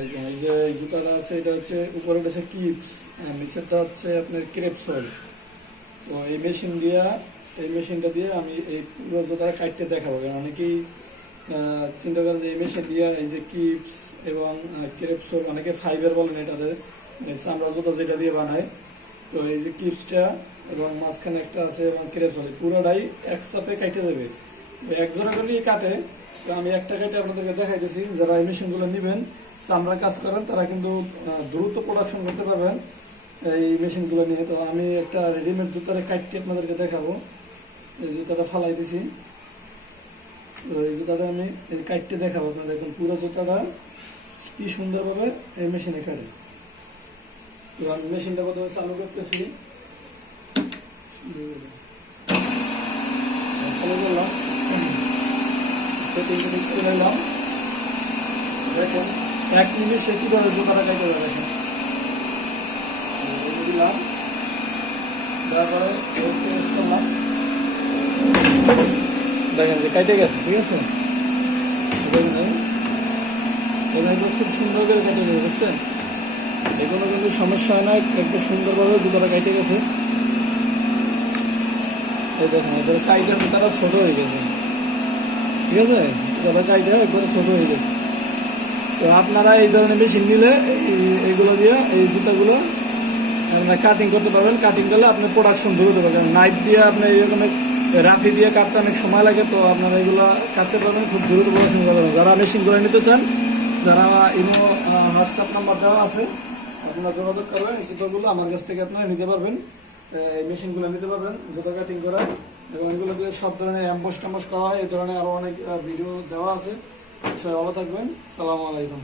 এই যে জুতাটা আছে, এটা হচ্ছে উপরে হচ্ছে আপনার ক্রেপস অয়েল তো এই মেশিন দিয়া, এই মেশিনটা দিয়ে আমি এই পুরো জুতাটা কাটতে দেখাবো। অনেকেই চিন্তা করেন যে এই মেশিন এই যে কিপস এবং অনেকে ফাইবার এটাতে জুতা যেটা দিয়ে বানায়। তো এই যে কিপসটা এবং মাঝখানে একটা আছে এবং পুরোটাই একসাথে কাটতে দেবে। তো কাটে তো আমি একটা কাটে আপনাদেরকে দেখাইতেছি, যারা এই মেশিনগুলো নেবেন চামড়া কাজ করেন, তারা কিন্তু দ্রুত প্রোডাকশন করতে পারবেন এই মেশিনগুলো নিয়ে। তো আমি একটা রেডিমেড জুতারে কাটতে আপনাদেরকে দেখাবো। এই জুতাটা ফালাই দিছি। এই জুতাটা আমি, এই কাটতে দেখাবো আপনারা দেখুন, পুরো জুতাটা কি সুন্দরভাবে এই মেশিনে কাটে। তো আমি মেশিনটা প্রথমে চালু করতেছি চালু করলাম সেটিং ঠিক করে নিলাম দেখেন এক মিনিট সে কীভাবে জোগাড়া কাটে দেবে দেখেন দিলাম তারপরে করলাম দেখেন যে কাটে গেছে, ঠিক আছে? এই। খুব সুন্দর করে কেটে গেছে বুঝছেন? এগুলো কিন্তু সমস্যা হয় না, একটু সুন্দরভাবে জুতোটা কেটে গেছে। এই দেখেন, এদের কাইটা জুতাটা ছোট হয়ে গেছে। ঠিক আছে? জুতাটা কাইটা একবারে ছোট হয়ে গেছে। তো আপনারা এই ধরনের মেশিন নিলে এই- এইগুলো দিয়ে এই জুতাগুলো আপনারা কাটিং করতে পারবেন। কাটিং করলে আপনি প্রোডাকশন দ্রুত পাবেন নাইফ দিয়ে আপনি এইরকম রাফি দিয়ে কাটতে অনেক সময় লাগে, তো আপনারা এগুলো কাটতে পারবেন। খুব দ্রুত প্রোডাকশন করতে পারবেন। যারা মেশিন করে নিতে চান, যারা ইমো হোয়াটসঅ্যাপ নাম্বার দেওয়া আছে, আপনারা যোগাযোগ করবেন। এই জুতোগুলো আমার কাছ থেকে আপনারা নিতে পারবেন। মেশিনগুলো নিতে পারবেন, জুতা কাটিং করা, এবং এগুলো দিয়ে সব ধরনের অ্যাম্বোস ট্যাম্বোস করা হয়, এই ধরনের আরও অনেক ভিডিও দেওয়া আছে। সবাই ভালো থাকবেন। সালামু আলাইকুম।